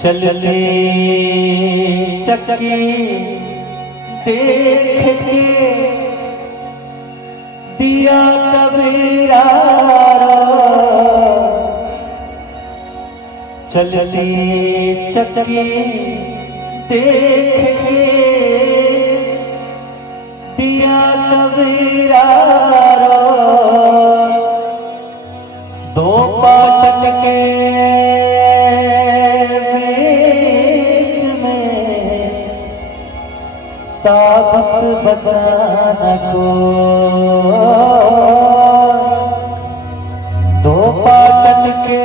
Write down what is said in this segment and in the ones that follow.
चलते चक्की देख के दिया कबीरा चलते चक्की देख के दिया कबीरा दो पाटन के साबत बचाना को दो पाटन के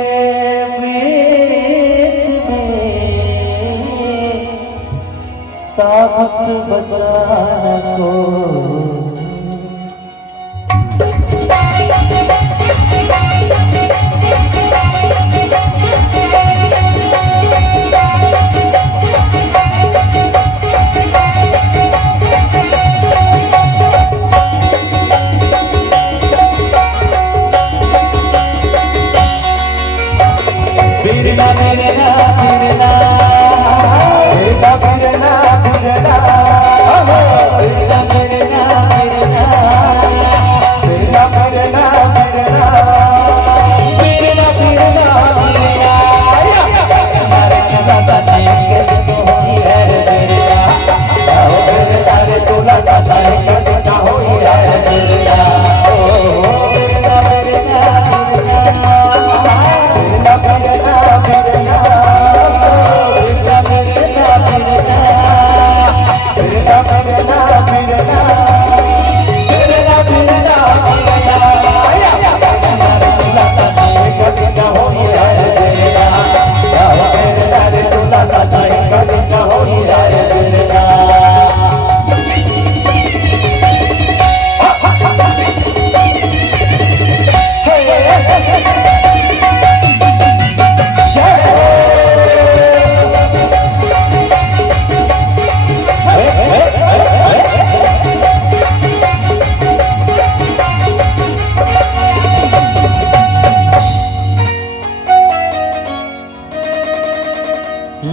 बीच में साबत बचाना को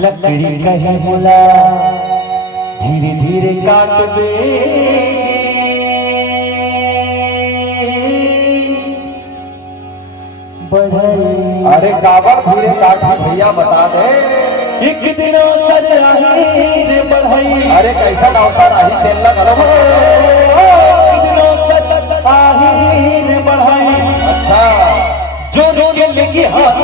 लकड़ी कहे मुला धीरे धीरे काट बे बढ़ई। अरे काबर धीरे काट भैया बता दे। एक दिन अवसर रही रे बढ़ई। अरे कैसा अवसर रही तेल करो। एक दिन अवसर आही रे बढ़ई। अच्छा जो रोके लगी हाथ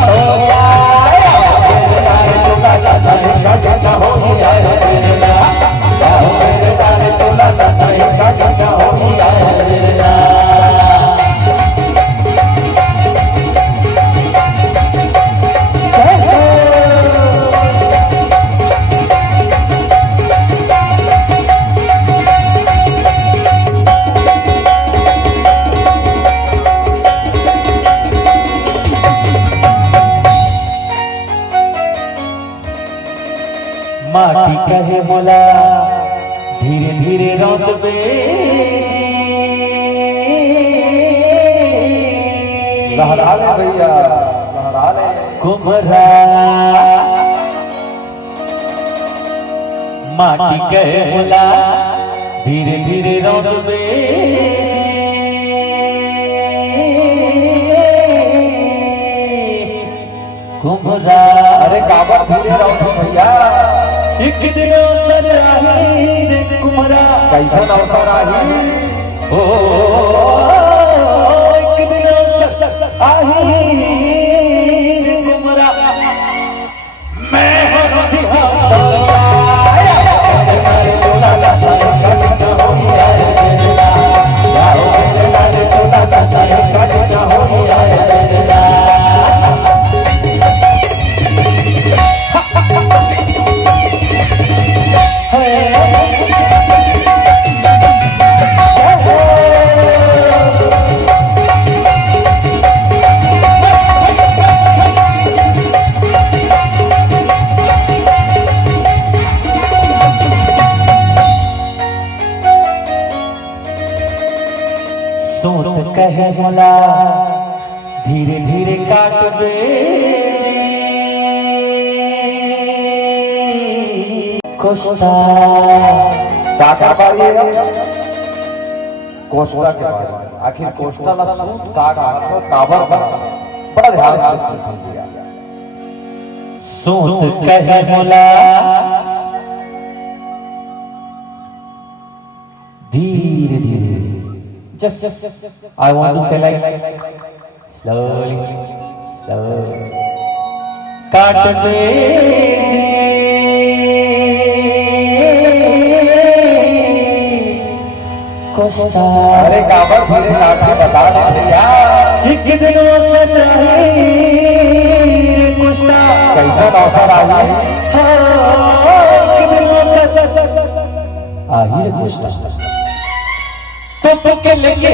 माटी कहे मोला धीरे धीरे रौद बे लहरा ले भैया लहरा ले। कुम्हरा माटी कहे मोला धीरे धीरे रौद बे कुम्हरा। अरे काबर धीरे रहो भैया। एक दिन अवसर रही रे कुम्हरा। कैसा अवसर रही। ओ एक दिन अवसर आही रे कुम्हरा। मैं सोत कहे मोला धीरे धीरे काट बे कोष्टा काका बारी कोष्टा के बारे में आखिर कोष्टा ला सूट का काबर बड़ा ध्यान से सुन लिया सूत कहे मोला धीरे धीरे just I want to say like slowly काट दे कोष्टा अरे काबर धीरे काटे बता दे भैया कितनों से रे कोष्टा कैसा अवसर आ गया कितनों से आहिर कोष्टा तो पकड़ के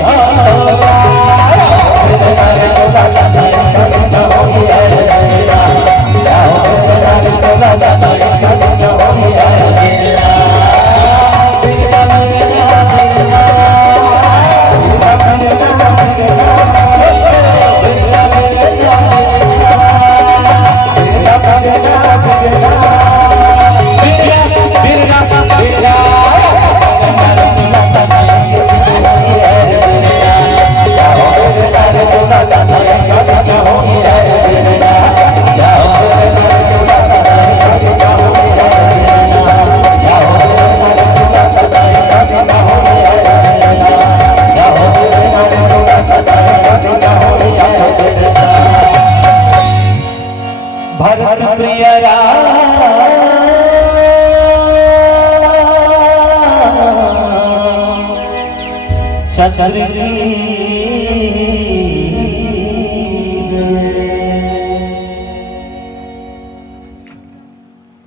भरत प्रिय चंद्र की